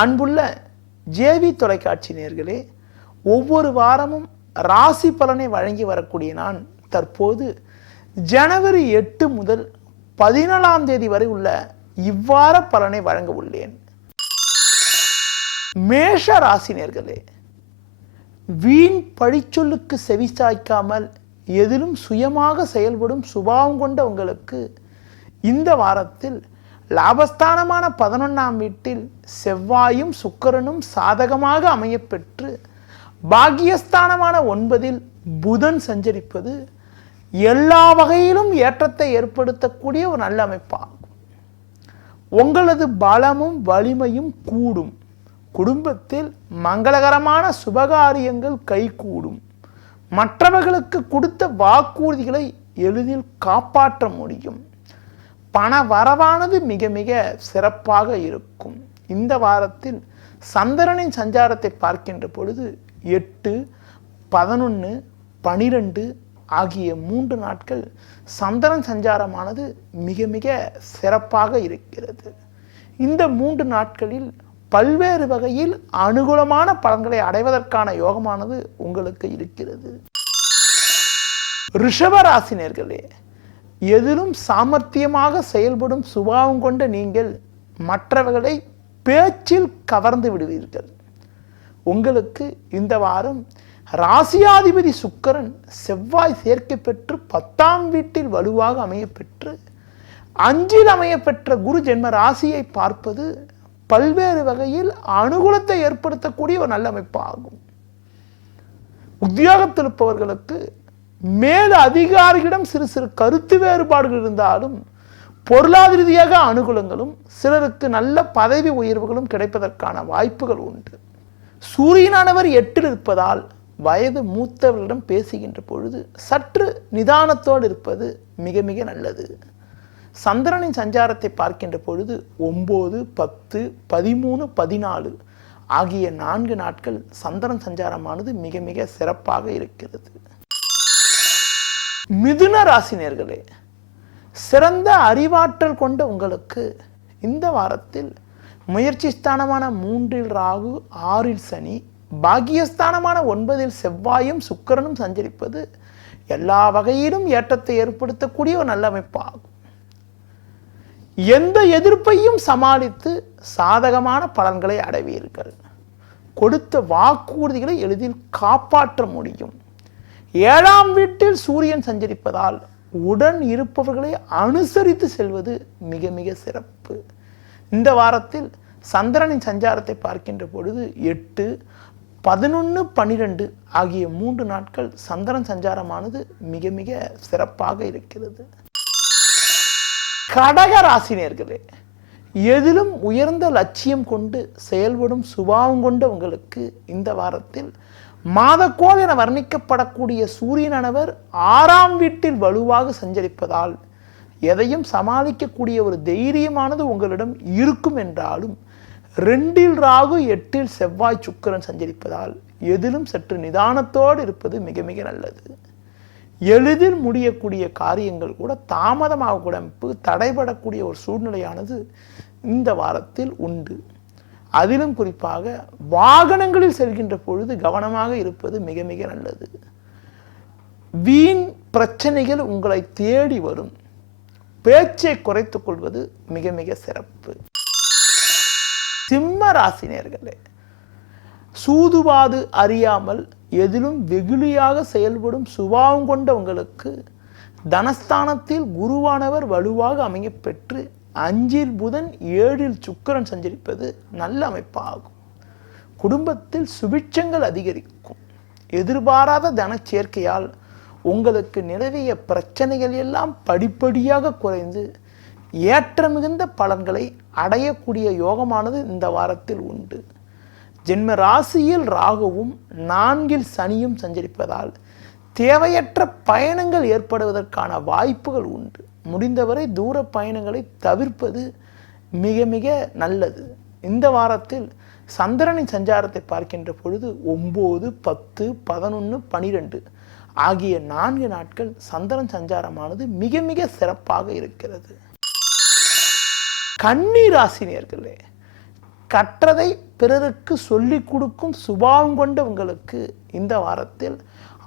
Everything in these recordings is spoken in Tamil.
அன்புள்ள ஜேவி தொலைக்காட்சி நேயர்களே, ஒவ்வொரு வாரமும் ராசி பலனை வழங்கி வரக்கூடிய நான் தற்போது ஜனவரி 8 முதல் 14ஆம் தேதி வரை உள்ள இவ்வார பலனை வழங்க உள்ளேன். மேஷ ராசி நேயர்களே, வீண் பழிச்சொல்லுக்கு செவிசாய்க்காமல் எதிலும் சுயமாக செயல்படும் சுபாவம் கொண்ட உங்களுக்கு இந்த வாரத்தில் லாபஸ்தானமான 11ஆம் வீட்டில் செவ்வாயும் சுக்கிரனும் சாதகமாக அமையப்பெற்று பாக்கியஸ்தானமான 9இல் புதன் சஞ்சரிப்பது எல்லா வகையிலும் ஏற்றத்தை ஏற்படுத்தக்கூடிய ஒரு நல்ல அமைப்பாகும். உங்களது பலமும் வலிமையும் கூடும். குடும்பத்தில் மங்களகரமான சுபகாரியங்கள் கைகூடும். மற்றவர்களுக்கு கொடுத்த வாக்குறுதிகளை எளிதில் காப்பாற்ற முடியும். பண வரவானது மிக மிக சிறப்பாக இருக்கும். இந்த வாரத்தில் சந்திரனின் சஞ்சாரத்தை பார்க்கின்ற பொழுது 8, 11, 12 ஆகிய 3 நாட்கள் சந்திரன் சஞ்சாரமானது மிக மிக சிறப்பாக இருக்கிறது. இந்த 3 நாட்களில் பல்வேறு வகையில் அனுகூலமான பலன்களை அடைவதற்கான யோகமானது உங்களுக்கு இருக்கிறது. ரிஷப ராசி நேயர்களே, எதிலும் சாமர்த்தியமாக செயல்படும் சுபாவம் கொண்ட நீங்கள் மற்றவர்களை பேச்சில் கவர்ந்து விடுவீர்கள். உங்களுக்கு இந்த வாரம் ராசியாதிபதி சுக்கிரன் செவ்வாய் சேர்க்கை பெற்று 10ஆம் வீட்டில் வலுவாக அமையப்பெற்று 5இல் அமையப்பெற்ற குரு ஜென்ம ராசியை பார்ப்பது பல்வேறு வகையில் அனுகூலத்தை ஏற்படுத்தக்கூடிய ஒரு நல்ல அமைப்பாகும். உத்தியோகத்தில் இருப்பவர்களுக்கு மேல் அதிகாரிகளிடம் சிறு சிறு கருத்து வேறுபாடுகள் இருந்தாலும் பொருளாதார ரீதியாக அனுகூலங்களும் சிலருக்கு நல்ல பதவி உயர்வுகளும் கிடைப்பதற்கான வாய்ப்புகள் உண்டு. சூரியனானவர் 8இல் இருப்பதால் வயது மூத்தவர்களிடம் பேசுகின்ற பொழுது சற்று நிதானத்தோடு இருப்பது மிக மிக நல்லது. சந்திரனின் சஞ்சாரத்தை பார்க்கின்ற பொழுது 9, 10, 13, 14 ஆகிய 4 நாட்கள் சந்திரன் சஞ்சாரமானது மிக மிக சிறப்பாக இருக்கிறது. மிதுன ராசி நேயர்களே, சிறந்த அறிவாற்றல் கொண்ட உங்களுக்கு இந்த வாரத்தில் முயற்சி ஸ்தானமான 3இல் ராகு, 6இல் சனி, பாக்கியஸ்தானமான 9இல் செவ்வாயும் சுக்கிரனும் சஞ்சரிப்பது எல்லா வகையிலும் ஏற்றத்தை ஏற்படுத்தக்கூடிய ஒரு நல்ல அமைப்பாகும். எந்த எதிர்ப்பையும் சமாளித்து சாதகமான பலன்களை அடைவீர்கள். கொடுத்த வாக்குறுதிகளை எளிதில் காப்பாற்ற முடியும். 7ஆம் வீட்டில் சூரியன் சஞ்சரிப்பதால் உடன் இருப்பவர்களை அனுசரித்து செல்வது மிக மிக சிறப்பு. இந்த வாரத்தில் சந்திரனின் சஞ்சாரத்தை பார்க்கின்ற பொழுது 8, 11, 12 ஆகிய 3 நாட்கள் சந்திரன் சஞ்சாரமானது மிக மிக சிறப்பாக இருக்கிறது. கடக ராசி நேயர்களே, எதிலும் உயர்ந்த லட்சியம் கொண்டு செயல்படும் சுபாவம் கொண்ட உங்களுக்கு இந்த வாரத்தில் மாதக்கோள் என வர்ணிக்கப்படக்கூடிய சூரியனானவர் 6ஆம் வீட்டில் வலுவாக சஞ்சரிப்பதால் எதையும் சமாளிக்கக்கூடிய ஒரு தைரியமானது உங்களிடம் இருக்கும் என்றாலும் 2இல் ராகு, 8இல் செவ்வாய் சுக்கிரன் சஞ்சரிப்பதால் எதிலும் சற்று நிதானத்தோடு இருப்பது மிக மிக நல்லது. எளிதில் முடியக்கூடிய காரியங்கள் கூட தாமதமாக தடைபடக்கூடிய ஒரு சூழ்நிலையானது இந்த வாரத்தில் உண்டு. அதிலும் குறிப்பாக வாகனங்களில் செல்கின்ற பொழுது கவனமாக இருப்பது மிக மிக நல்லது. வீண் பிரச்சனைகள் உங்களை தேடி வரும். பேச்சை குறைத்துக் கொள்வது மிக மிக சிறப்பு. சிம்ம ராசி நேயர்களே, சூதுவாது அறியாமல் எதிலும் வெகுளியாக செயல்படும் சுபாவம் கொண்ட உங்களுக்கு தனஸ்தானத்தில் குருவானவர் வலுவாக அமையப்பெற்று 5இல் புதன், 7இல் சுக்கிரன் சஞ்சரிப்பது நல்ல அமைப்பாகும். குடும்பத்தில் சுபிட்சங்கள் அதிகரிக்கும். எதிர்பாராத தன சேர்க்கையால் உங்களுக்கு நிலவிய பிரச்சனைகள் எல்லாம் படிப்படியாக குறைந்து ஏற்ற மிகுந்த பலன்களை அடையக்கூடிய யோகமானது இந்த வாரத்தில் உண்டு. ஜென்ம ராசியில் ராகுவும் 4இல் சனியும் சஞ்சரிப்பதால் தேவையற்ற பயணங்கள் ஏற்படுவதற்கான வாய்ப்புகள் உண்டு. முடிந்தவரை தூர பயணங்களை தவிர்ப்பது மிக மிக நல்லது. இந்த வாரத்தில் சந்திரனின் சஞ்சாரத்தை பார்க்கின்ற பொழுது 9, 10, 11, 12 ஆகிய 4 நாட்கள் சந்திரன் சஞ்சாரமானது மிக மிக சிறப்பாக இருக்கிறது. கன்னி ராசி நேயர்களே, கற்றதை பிறருக்கு சொல்லிக் கொடுக்கும் சுபாவம் கொண்ட உங்களுக்கு இந்த வாரத்தில்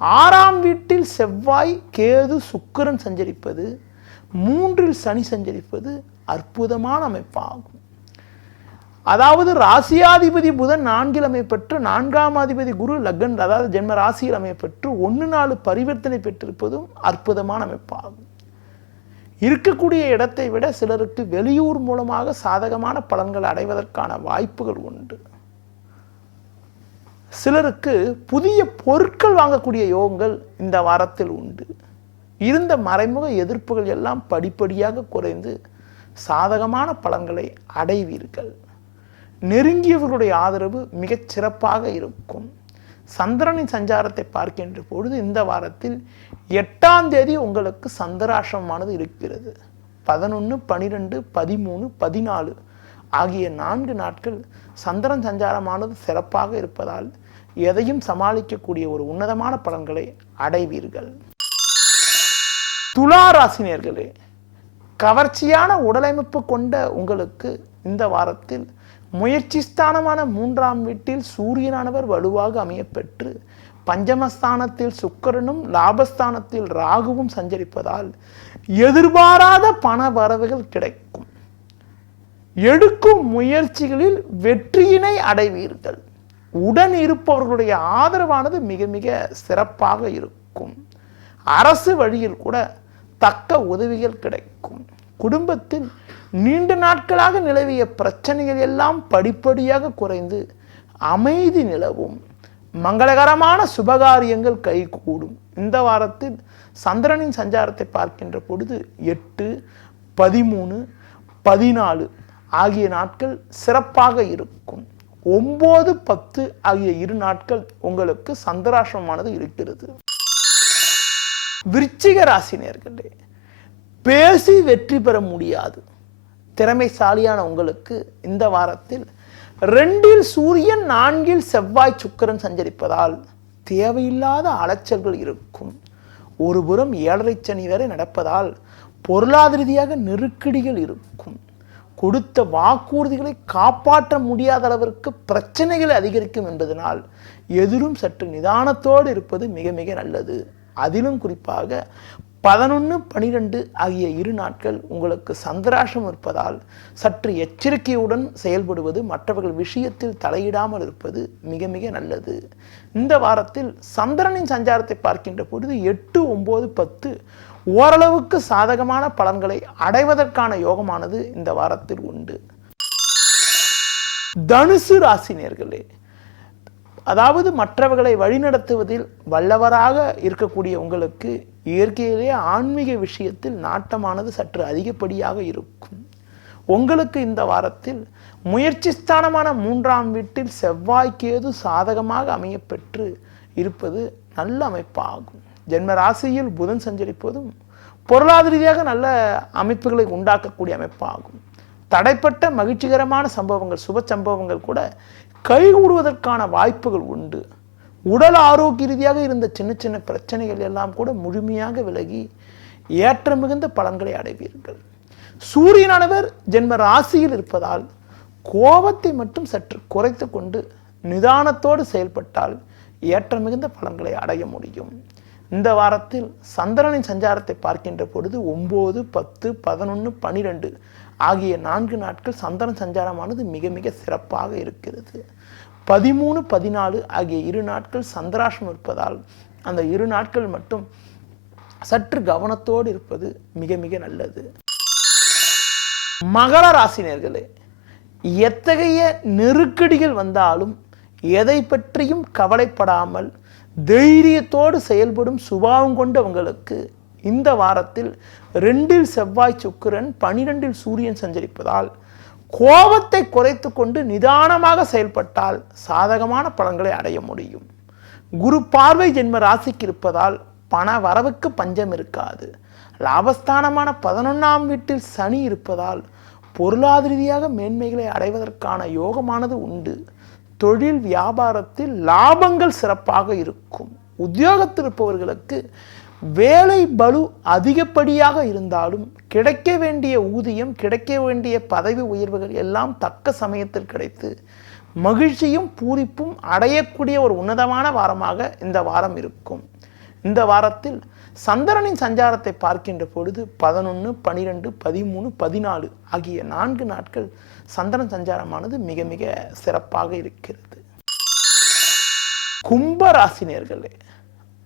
6ஆம் வீட்டில் செவ்வாய், கேது, சுக்கிரன் சஞ்சரிப்பது, 3இல் சனி சஞ்சரிப்பது அற்புதமான அமைப்பாகும். அதாவது ராசியாதிபதி புதன் 4இல் அமைப்பெற்று, 4ஆம் அதிபதி குரு லக்ன அதாவது ஜென்ம ராசியில் அமைப்பெற்று 1-4 பரிவர்த்தனை பெற்றிருப்பதும் அற்புதமான அமைப்பாகும். இருக்கக்கூடிய இடத்தை விட சிலருக்கு வெளியூர் மூலமாக சாதகமான பலன்கள் அடைவதற்கான வாய்ப்புகள் உண்டு. சிலருக்கு புதிய பொருட்கள் வாங்கக்கூடிய யோகங்கள் இந்த வாரத்தில் உண்டு. இருந்த மறைமுக எதிர்ப்புகள் எல்லாம் படிப்படியாக குறைந்து சாதகமான பலன்களை அடைவீர்கள். நெருங்கியவர்களுடைய ஆதரவு மிகச் சிறப்பாக இருக்கும். சந்திரனின் சஞ்சாரத்தை பார்க்கின்ற பொழுது இந்த வாரத்தில் 8ஆம் தேதி உங்களுக்கு சந்திராசிரமமானது இருக்கிறது. 11, 12, 13, 14 ஆகிய 4 நாட்கள் சந்திரன் சஞ்சாரமானது சிறப்பாக இருப்பதால் எதையும் சமாளிக்கக்கூடிய ஒரு உன்னதமான பலன்களை அடைவீர்கள். துலா ராசினியர்களே, கவர்ச்சியான உடலமைப்பு கொண்ட உங்களுக்கு இந்த வாரத்தில் முயற்சி ஸ்தானமான 3ஆம் வீட்டில் சூரியனானவர் வலுவாக அமையப்பெற்று, பஞ்சமஸ்தானத்தில் சுக்கிரனும் லாபஸ்தானத்தில் ராகுவும் சஞ்சரிப்பதால் எதிர்பாராத பண வரவுகள் கிடைக்கும். எடுக்கும் முயற்சிகளில் வெற்றியினை அடைவீர்கள். உடன் இருப்பவர்களுடைய ஆதரவானது மிக மிக சிறப்பாக இருக்கும். அரசு வழியில் கூட தக்க உதவிகள் கிடைக்கும். குடும்பத்தில் நீண்ட நாட்களாக நிலவிய பிரச்சனைகள் எல்லாம் படிப்படியாக குறைந்து அமைதி நிலவும். மங்களகரமான சுபகாரியங்கள் கைகூடும். இந்த வாரத்தில் சந்திரனின் சஞ்சாரத்தை பார்க்கின்ற பொழுது 8, 13, 14 ஆகிய நாட்கள் சிறப்பாக இருக்கும். 9, 10 ஆகிய 2 நாட்கள் உங்களுக்கு சந்திராசிரமமானது இருக்கிறது. விருச்சிக ராசினியர்களே, பேசி வெற்றி பெற முடியாது. திறமைசாலியான உங்களுக்கு இந்த வாரத்தில் 2இல் சூரியன், 4இல் செவ்வாய், சுக்கிரன் சஞ்சரிப்பதால் தேவையில்லாத அலைச்சல்கள் இருக்கும். ஒருபுறம் 7.5 சனி வரை நடப்பதால் பொருளாதார ரீதியாக நெருக்கடிகள் இருக்கும். கொடுத்த வாக்குறுதிகளை காப்பாற்ற முடியாத அளவிற்கு பிரச்சனைகள் அதிகரிக்கும் என்பதனால் எதிலும் சற்று நிதானத்தோடு இருப்பது மிக மிக நல்லது. அதிலும் குறிப்பாக 11, 12 ஆகிய 2 நாட்கள் உங்களுக்கு சந்திராசிரமம் இருப்பதால் சற்று எச்சரிக்கையுடன் செயல்படுவது, மற்றவர்கள் விஷயத்தில் தலையிடாமல் இருப்பது மிக மிக நல்லது. இந்த வாரத்தில் சந்திரனின் சஞ்சாரத்தை பார்க்கின்ற பொழுது 8, 9, 10 ஓரளவுக்கு சாதகமான பலன்களை அடைவதற்கான யோகமானது இந்த வாரத்தில் உண்டு. தனுசு ராசினியர்களே, அதாவது மற்றவர்களை வழிநடத்துவதில் வல்லவராக இருக்கக்கூடிய உங்களுக்கு இயற்கையிலேயே ஆன்மீக விஷயத்தில் நாட்டமானது சற்று அதிகப்படியாக இருக்கும். உங்களுக்கு இந்த வாரத்தில் முயற்சி ஸ்தானமான 3ஆம் வீட்டில் செவ்வாய், கேது சாதகமாக அமையப்பெற்று இருப்பது நல்ல அமைப்பாகும். ஜென்ம ராசியில் புதன் சஞ்சரிப்பதும் பொருளாதார ரீதியாக நல்ல அமைப்புகளை உண்டாக்கக்கூடிய அமைப்பாகும். தடைப்பட்ட மகிழ்ச்சிகரமான சம்பவங்கள், சுப சம்பவங்கள் கூட கைகூடுவதற்கான வாய்ப்புகள் உண்டு. உடல் ஆரோக்கிய ரீதியாக இருந்த சின்ன சின்ன பிரச்சனைகள் எல்லாம் கூட முழுமையாக விலகி ஏற்ற மிகுந்த பலன்களை அடைவீர்கள். சூரியனானவர் ஜென்ம ராசியில் இருப்பதால் கோபத்தை மட்டும் சற்று குறைத்து கொண்டு நிதானத்தோடு செயல்பட்டால் ஏற்ற மிகுந்த பலன்களை அடைய முடியும். இந்த வாரத்தில் சந்திரனின் சஞ்சாரத்தை பார்க்கின்ற பொழுது 9, 10, 11, 12 ஆகிய 4 நாட்கள் சந்திரன் சஞ்சாரமானது மிக மிக சிறப்பாக இருக்கிறது. 13, 14 ஆகிய 2 நாட்கள் சந்திராசிரமம் இருப்பதால் அந்த 2 நாட்கள் மட்டும் சற்று கவனத்தோடு இருப்பது மிக மிக நல்லது. மகர ராசினியர்களே, எத்தகைய நெருக்கடிகள் வந்தாலும் எதை பற்றியும் கவலைப்படாமல் தைரியத்தோடு செயல்படும் சுபாவம் கொண்ட உங்களுக்கு இந்த வாரத்தில் 2இல் செவ்வாய், சுக்கிரன், 12இல் சூரியன் சஞ்சரிப்பதால் கோபத்தை குறைத்து கொண்டு நிதானமாக செயல்பட்டால் சாதகமான பலன்களை அடைய முடியும். குரு பார்வை ஜென்ம ராசிக்கு இருப்பதால் பண வரவுக்கு பஞ்சம் இருக்காது. லாபஸ்தானமான 11ஆம் வீட்டில் சனி இருப்பதால் பொருளாதார ரீதியாக மேன்மைகளை அடைவதற்கான யோகமானது உண்டு. தொழில் வியாபாரத்தில் லாபங்கள் சிறப்பாக இருக்கும். உத்தியோகத்தில் இருப்பவர்களுக்கு வேலை பளு அதிகப்படியாக இருந்தாலும் கிடைக்க வேண்டிய ஊதியம், கிடைக்க வேண்டிய பதவி உயர்வுகள் எல்லாம் தக்க சமயத்தில் கிடைத்து மகிழ்ச்சியும் பூரிப்பும் அடையக்கூடிய ஒரு உன்னதமான வாரமாக இந்த வாரம் இருக்கும். இந்த வாரத்தில் சந்திரனின் சஞ்சாரத்தை பார்க்கின்ற பொழுது 11, 12, 13, 14 ஆகிய 4 நாட்கள் சந்திரன் சஞ்சாரமானது மிக மிக சிறப்பாக இருக்கிறது. கும்பராசினியர்களே,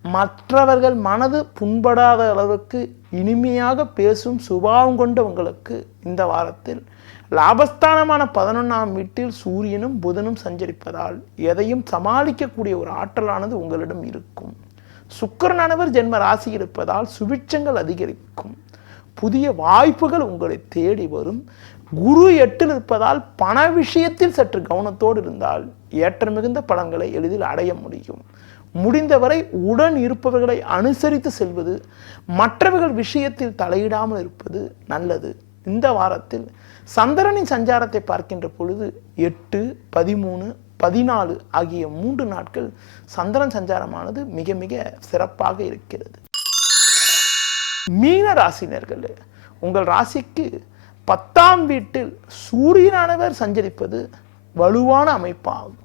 மற்றவர்கள் மனது புண்படாத அளவுக்கு இனிமையாக பேசும் சுபாவம் கொண்ட உங்களுக்கு இந்த வாரத்தில் லாபஸ்தானமான 11ஆம் வீட்டில் சூரியனும் புதனும் சஞ்சரிப்பதால் எதையும் சமாளிக்கக்கூடிய ஒரு ஆற்றலானது உங்களிடம் இருக்கும். சுக்கிரனானவர் ஜென்ம ராசி இருப்பதால் சுபிட்சங்கள் அதிகரிக்கும். புதிய வாய்ப்புகள் உங்களை தேடி வரும். குரு 8ல் இருப்பதால் பண விஷயத்தில் சற்று கவனத்தோடு இருந்தால் ஏற்ற மிகுந்த பலன்களை எளிதில் அடைய முடியும். முடிந்தவரை உடன் இருப்பவர்களை அனுசரித்து செல்வது, மற்றவர்கள் விஷயத்தில் தலையிடாமல் இருப்பது நல்லது. இந்த வாரத்தில் சந்திரனின் சஞ்சாரத்தை பார்க்கின்ற பொழுது 8, 13, 14 ஆகிய 3 நாட்கள் சந்திரன் சஞ்சாரமானது மிக மிக சிறப்பாக இருக்கிறது. மீன ராசினர்களே, உங்கள் ராசிக்கு 10ஆம் வீட்டில் சூரியனானவர் சஞ்சரிப்பது வலுவான அமைப்பாகும்.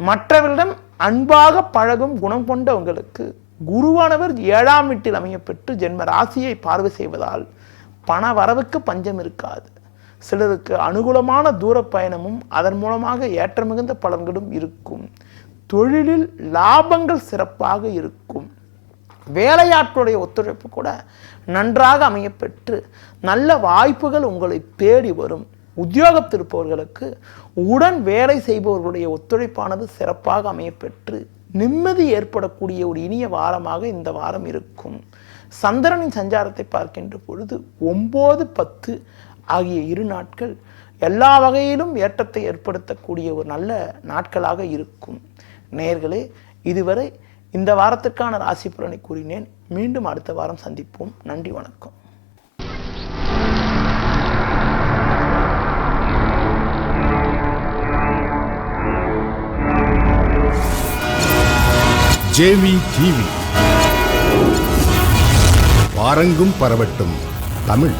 மற்றவர்களிடம் அன்பாக பழகும் குணம் கொண்ட உங்களுக்கு குருவானவர் 7ஆம் வீட்டில் அமையப்பெற்று ஜென்ம ராசியை பார்வை செய்வதால் பண வரவுக்கு பஞ்சம் இருக்காது. சிலருக்கு அனுகூலமான தூர பயணமும் அதன் மூலமாக ஏற்ற மிகுந்த பலன்களும் இருக்கும். தொழிலில் லாபங்கள் சிறப்பாக இருக்கும். வேலையாட்களுடைய ஒத்துழைப்பு கூட நன்றாக அமையப்பெற்று நல்ல வாய்ப்புகள் உங்களை தேடி வரும். உத்தியோகத்தில் இருப்பவர்களுக்கு உடன் வேலை செய்பவர்களுடைய ஒத்துழைப்பானது சிறப்பாக அமையப்பெற்று நிம்மதி ஏற்படக்கூடிய ஒரு இனிய வாரமாக இந்த வாரம் இருக்கும். சந்திரனின் சஞ்சாரத்தை பார்க்கின்ற பொழுது 9, 10 ஆகிய 2 நாட்கள் எல்லா வகையிலும் ஏற்றத்தை ஏற்படுத்தக்கூடிய ஒரு நல்ல நாட்களாக இருக்கும். நேயர்களே, இதுவரை இந்த வாரத்திற்கான ராசி பலனை கூறினேன். மீண்டும் அடுத்த வாரம் சந்திப்போம். நன்றி, வணக்கம். ஜேவி டிவி, வாரங்கும் பரவட்டும் தமிழ்.